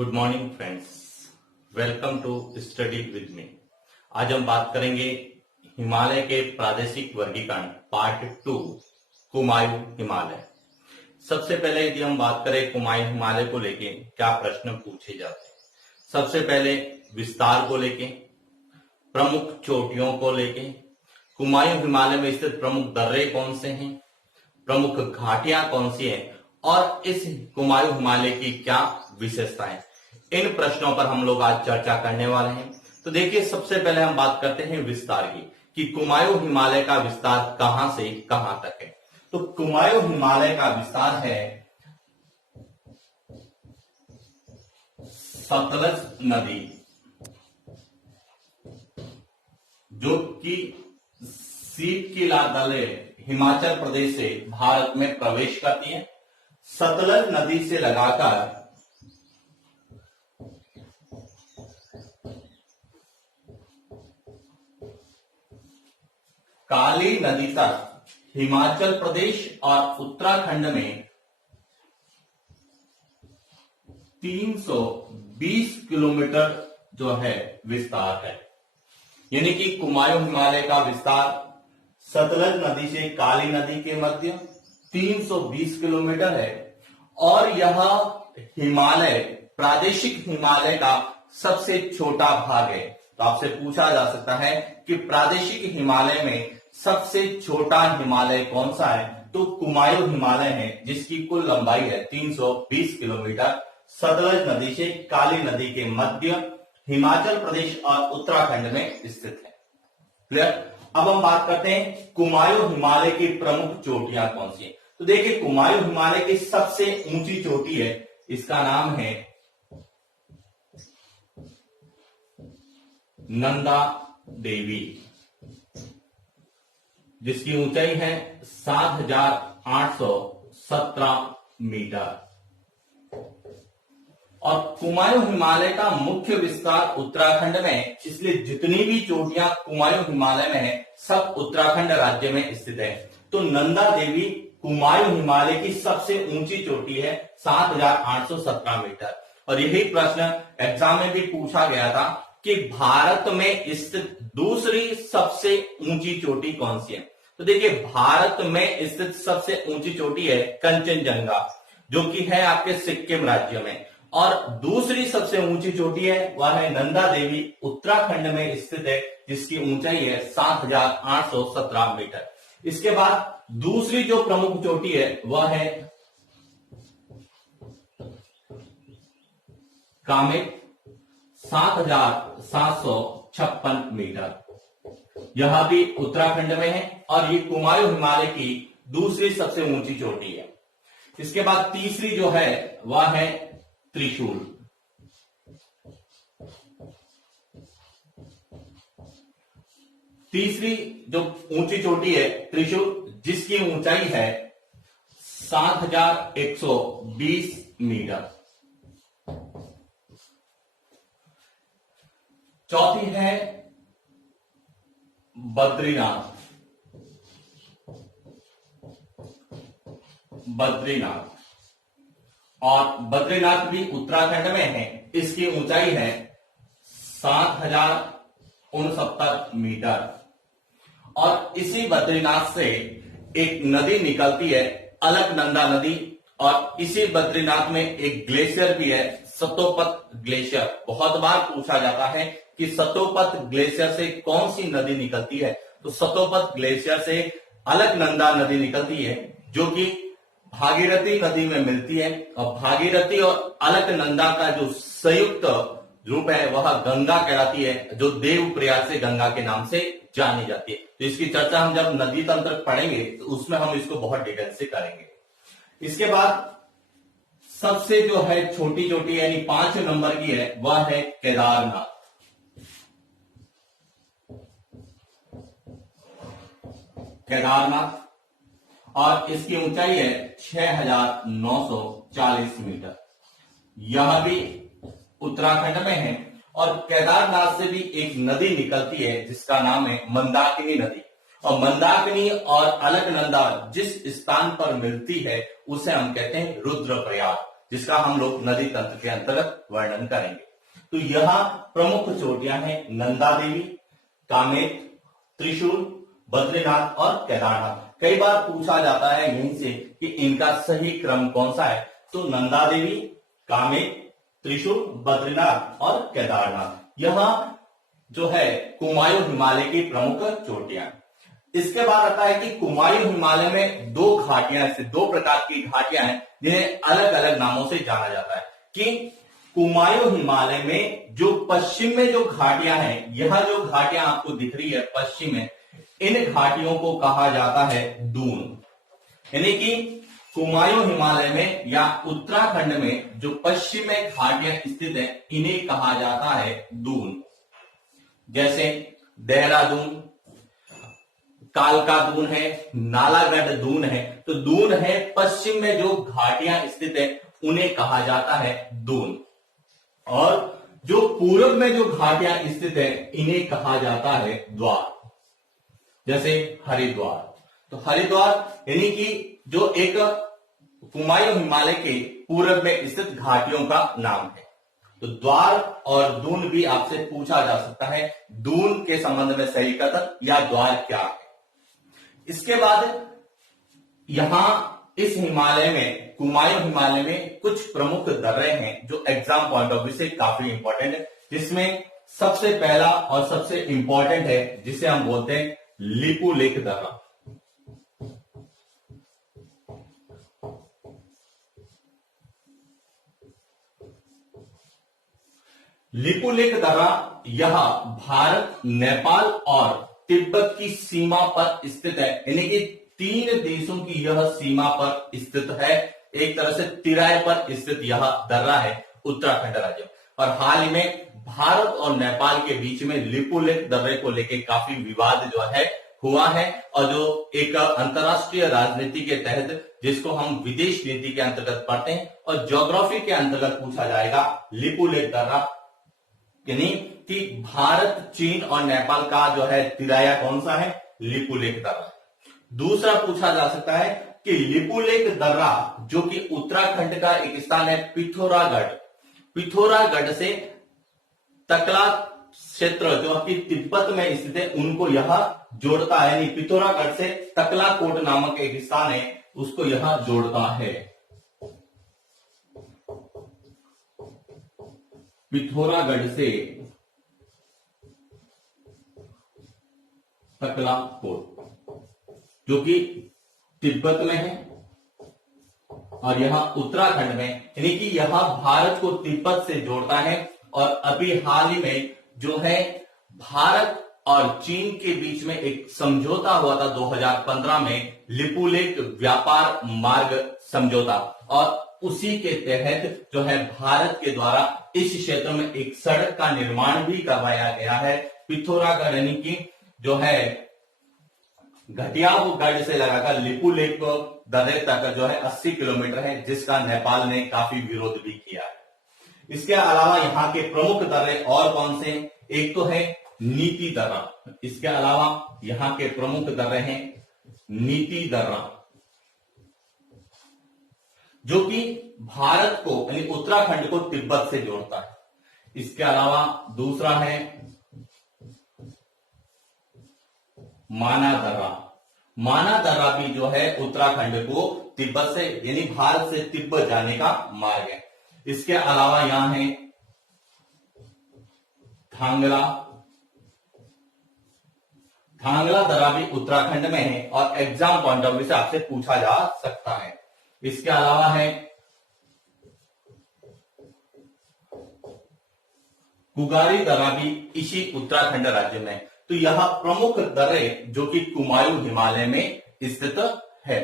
Good morning friends, welcome to study with me. आज हम बात करेंगे हिमालय के प्रादेशिक वर्गीकरण पार्ट 2 कुमायूं हिमालय। सबसे पहले यदि हम बात करें कुमायूं हिमालय को लेके क्या प्रश्न पूछे जाते हैं, सबसे पहले विस्तार को लेके, प्रमुख चोटियों को लेके, कुमायूं हिमालय में स्थित प्रमुख दर्रे कौन से हैं, प्रमुख घाटियां कौन सी हैं और इस कुमायूं हिमालय की क्या विशेषताएं, इन प्रश्नों पर हम लोग आज चर्चा करने वाले हैं। तो देखिए, सबसे पहले हम बात करते हैं विस्तार की कि कुमायूं हिमालय का विस्तार कहां से कहां तक है। तो कुमायूं हिमालय का विस्तार है सतलज नदी, जो कि शीतकीला दले हिमाचल प्रदेश से भारत में प्रवेश करती है। सतलज नदी से लगाकर काली नदी तक हिमाचल प्रदेश और उत्तराखंड में 320 किलोमीटर जो है विस्तार है। यानी कि कुमायूं हिमालय का विस्तार सतलज नदी से काली नदी के मध्य 320 किलोमीटर है और यह हिमालय प्रादेशिक हिमालय का सबसे छोटा भाग है। तो आपसे पूछा जा सकता है कि प्रादेशिक हिमालय में सबसे छोटा हिमालय कौन सा है, तो कुमायूं हिमालय है, जिसकी कुल लंबाई है 320 किलोमीटर, सतलज नदी से काली नदी के मध्य हिमाचल प्रदेश और उत्तराखंड में स्थित है। क्लियर। अब हम बात करते हैं कुमायूं हिमालय की प्रमुख चोटियां कौन सी है। तो देखिए, कुमायूं हिमालय की सबसे ऊंची चोटी है, इसका नाम है नंदा देवी, जिसकी ऊंचाई है 7,817 मीटर। और कुमायूं हिमालय का मुख्य विस्तार उत्तराखंड में है, इसलिए जितनी भी चोटियां कुमायूं हिमालय में है सब उत्तराखंड राज्य में स्थित है। तो नंदा देवी कुमायूं हिमालय की सबसे ऊंची चोटी है 7,817 मीटर। और यही प्रश्न एग्जाम में भी पूछा गया था कि भारत में स्थित दूसरी सबसे ऊंची चोटी कौन सी है। तो देखिए, भारत में स्थित सबसे ऊंची चोटी है कंचनजंगा, जो कि है आपके सिक्किम राज्य में, और दूसरी सबसे ऊंची चोटी है वह है नंदा देवी, उत्तराखंड में स्थित है, जिसकी ऊंचाई है 7,817 मीटर। इसके बाद दूसरी जो प्रमुख चोटी है वह है कामेट, 7,756 मीटर, यह भी उत्तराखंड में है और ये कुमायूं हिमालय की दूसरी सबसे ऊंची चोटी है। इसके बाद तीसरी जो है वह है त्रिशूल, तीसरी जो ऊंची चोटी है त्रिशूल, जिसकी ऊंचाई है 7,120 मीटर। चौथी है बद्रीनाथ, और बद्रीनाथ भी उत्तराखंड में है, इसकी ऊंचाई है 7,069 मीटर। और इसी बद्रीनाथ से एक नदी निकलती है अलकनंदा नदी, और इसी बद्रीनाथ में एक ग्लेशियर भी है, सतोपत ग्लेशियर। बहुत बार पूछा जाता है कि सतोपत ग्लेशियर से कौन सी नदी निकलती है। तो सतोपत ग्लेशियर से अलकनंदा नदी निकलती है, जो कि भागीरथी नदी में मिलती है, और भागीरथी और अलकनंदा का जो संयुक्त रूप है वह गंगा कहलाती है, जो देवप्रयाग से गंगा के नाम से जानी जाती है। तो इसकी चर्चा हम जब नदी तंत्र पढ़ेंगे तो उसमें हम इसको बहुत डिटेल से करेंगे। इसके बाद सबसे जो है छोटी चोटी यानी 5 नंबर की है वह है केदारनाथ। और इसकी ऊंचाई है 6,940 मीटर, यह भी उत्तराखंड में है। और केदारनाथ से भी एक नदी निकलती है जिसका नाम है मंदाकिनी नदी, और मंदाकिनी और अलकनंदा जिस स्थान पर मिलती है उसे हम कहते हैं रुद्रप्रयाग। जिसका हम लोग नदी तंत्र के अंतर्गत वर्णन करेंगे। तो यहाँ प्रमुख चोटियां हैं नंदा देवी, कामेत, त्रिशूल, बद्रीनाथ और केदारनाथ। कई बार पूछा जाता है यहीं से कि इनका सही क्रम कौन सा है। तो नंदा देवी, कामेत, त्रिशूल, बद्रीनाथ और केदारनाथ यह जो है कुमायूं हिमालय की प्रमुख चोटियां। इसके बाद आता है कि कुमायूं हिमालय में दो घाटियां, ऐसे दो प्रकार की घाटियां हैं जिन्हें अलग अलग नामों से जाना जाता है। कि कुमायूं हिमालय में जो पश्चिम में जो घाटियां हैं, यह जो घाटियां आपको दिख रही है पश्चिम में, इन घाटियों को कहा जाता है दून। यानी कि कुमायूं हिमालय में या उत्तराखंड में जो पश्चिम में घाटियां स्थित है, इन्हें कहा जाता है दून। जैसे देहरादून, कालका दून है, नालागढ़ दून है। तो दून है पश्चिम में जो घाटियां स्थित है उन्हें कहा जाता है दून। और जो पूर्व में जो घाटियां स्थित है इन्हें कहा जाता है द्वार। जैसे हरिद्वार, तो हरिद्वार यानी कि जो एक कुमायूं हिमालय के पूर्व में स्थित घाटियों का नाम है। तो द्वार और दून भी आपसे पूछा जा सकता है, दून के संबंध में सही कथन या द्वार क्या है। इसके बाद यहां इस हिमालय में, कुमायूं हिमालय में कुछ प्रमुख दर्रे हैं जो एग्जाम पॉइंट ऑफ व्यू से काफी इंपॉर्टेंट है, जिसमें सबसे पहला और सबसे इंपॉर्टेंट है जिसे हम बोलते हैं लिपुलेख दर्रा। लिपुलेख दर्रा यह भारत, नेपाल और तिब्बत की सीमा पर स्थित है। यानी कि तीन देशों की यह सीमा पर स्थित है। एक तरह से तिराए पर स्थित यह दर्रा है उत्तराखंड राज्य। और हाल ही में भारत और नेपाल के बीच में लिपुलेख दर्रे को लेकर काफी विवाद जो है हुआ है, और जो एक अंतरराष्ट्रीय राजनीति के तहत, जिसको हम विदेश नीति के अंतर्गत पढ़ते हैं और ज्योग्राफी के अंतर्गत पूछा जाएगा, लिपुलेख दर्रा यानी कि भारत, चीन और नेपाल का जो है तिराया कौन सा है, लिपुलेख दर्रा। दूसरा पूछा जा सकता है कि लिपुलेख दर्रा जो कि उत्तराखंड का एक स्थान है पिथौरागढ़, पिथौरागढ़ से तकला क्षेत्र जो कि तिब्बत में स्थित है उनको यह जोड़ता है। यानी पिथौरागढ़ से तकलाकोट नामक एक स्थान है, उसको यह जोड़ता है। पिथौरागढ़ से तकलाकोट जो कि तिब्बत में है और यहां उत्तराखंड में, यानी कि यहां भारत को तिब्बत से जोड़ता है। और अभी हाल ही में जो है भारत और चीन के बीच में एक समझौता हुआ था 2015 में, लिपुलेख व्यापार मार्ग समझौता, और उसी के तहत जो है भारत के द्वारा इस क्षेत्र में एक सड़क का निर्माण भी करवाया गया है। पिथौरागढ़ यानी कि जो है घटियाबगढ़ से लगाकर लिपुलेख दर्रे तक जो है 80 किलोमीटर है, जिसका नेपाल ने काफी विरोध भी किया है। इसके अलावा यहाँ के प्रमुख दर्रे और कौन से हैं? एक तो है नीति दर्रा। इसके अलावा यहाँ के प्रमुख दर्रे हैं नीति दर्रा जो कि भारत को यानी उत्तराखंड को तिब्बत से जोड़ता है। इसके अलावा दूसरा है माना दर्रा। माना दर्रा भी जो है उत्तराखंड को तिब्बत से यानी भारत से तिब्बत जाने का मार्ग है। इसके अलावा यहां है थांगला। थांगला दर्रा भी उत्तराखंड में है और एग्जाम पॉइंट ऑफ व्यू से आपसे पूछा जा सकता है। इसके अलावा है कुगारी दर्रा भी इसी उत्तराखंड राज्य में। तो यह प्रमुख दर्रे जो कि कुमायूं हिमालय में स्थित है।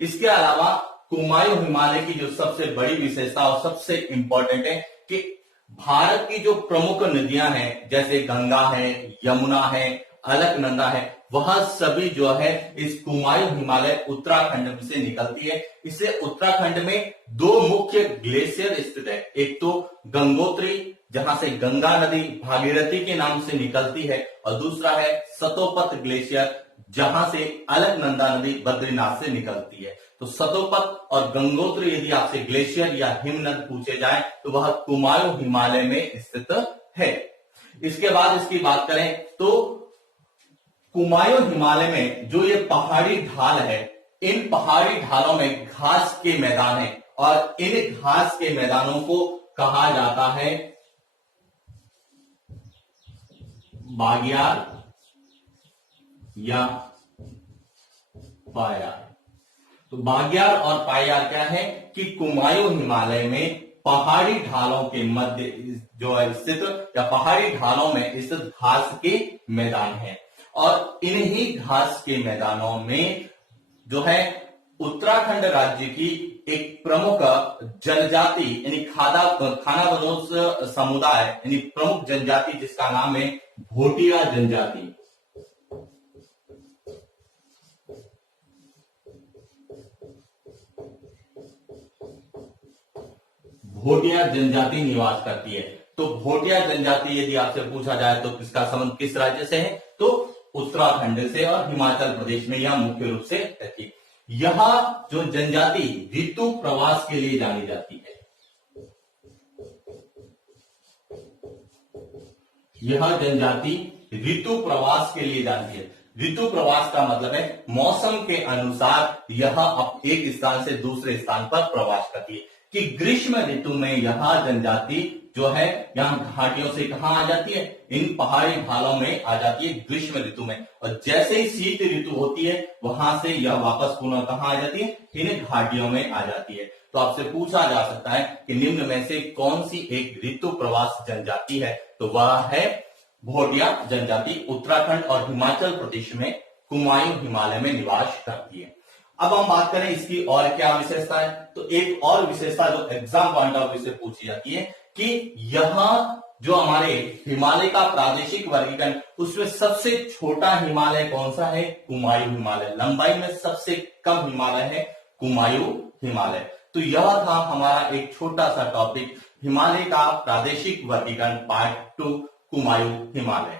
इसके अलावा कुमायूं हिमालय की जो सबसे बड़ी विशेषता और सबसे इंपॉर्टेंट है कि भारत की जो प्रमुख नदियां हैं, जैसे गंगा है, यमुना है, अलकनंदा है, वह सभी जो है इस कुमायूं हिमालय उत्तराखंड से निकलती है। इससे उत्तराखंड में दो मुख्य ग्लेशियर स्थित है। एक तो गंगोत्री, जहां से गंगा नदी भागीरथी के नाम से निकलती है, और दूसरा है सतोपत ग्लेशियर, जहां से अलकनंदा नदी बद्रीनाथ से निकलती है। तो सतोपत और गंगोत्री यदि आपसे ग्लेशियर या हिमनद पूछे जाए तो वह कुमायूं हिमालय में स्थित है। इसके बाद इसकी बात करें तो कुमायूं हिमालय में जो ये पहाड़ी ढाल है, इन पहाड़ी ढालों में घास के मैदान है और इन घास के मैदानों को कहा जाता है बाग्यार या पायार। तो बाग्यार और पायार क्या है कि कुमायूं हिमालय में पहाड़ी ढालों के मध्य जो है स्थित या पहाड़ी ढालों में स्थित घास के मैदान है और इन्हीं घास के मैदानों में जो है उत्तराखंड राज्य की एक प्रमुख जनजाति यानी खाना बनोज समुदाय यानी प्रमुख जनजाति जिसका नाम है भोटिया जनजाति। भोटिया जनजाति निवास करती है। तो भोटिया जनजाति यदि आपसे पूछा जाए तो इसका संबंध किस राज्य से है, तो उत्तराखंड से और हिमाचल प्रदेश में यह मुख्य रूप से रहती है। यह जो जनजाति ऋतु प्रवास के लिए जानी जाती है। यह जनजाति ऋतु प्रवास के लिए जाती है। ऋतु प्रवास का मतलब है मौसम के अनुसार यह एक स्थान से दूसरे स्थान पर प्रवास करती है कि ग्रीष्म ऋतु में यह जनजाति जो है यहाँ घाटियों से कहां आ जाती है, इन पहाड़ी ढालों में आ जाती है ग्रीष्म ऋतु में, और जैसे ही शीत ऋतु होती है वहां से यह वापस पुनः कहां आ जाती है, इन घाटियों में आ जाती है। तो आपसे पूछा जा सकता है कि निम्न में से कौन सी एक ऋतु प्रवास जनजाति है, तो वह है भोटिया जनजाति। उत्तराखंड और हिमाचल प्रदेश में कुमायूं हिमालय में निवास करती है। अब हम बात करें इसकी और क्या विशेषता है, तो एक और विशेषता जो एग्जाम पॉइंट ऑफ व्यू से पूछी जाती है कि यहां जो हमारे हिमालय का प्रादेशिक वर्गीकरण उसमें सबसे छोटा हिमालय कौन सा है, कुमायूं हिमालय। लंबाई में सबसे कम हिमालय है कुमायूं हिमालय। तो यह था हमारा एक छोटा सा टॉपिक हिमालय का प्रादेशिक वर्गीकरण पार्ट 2 कुमायूं हिमालय।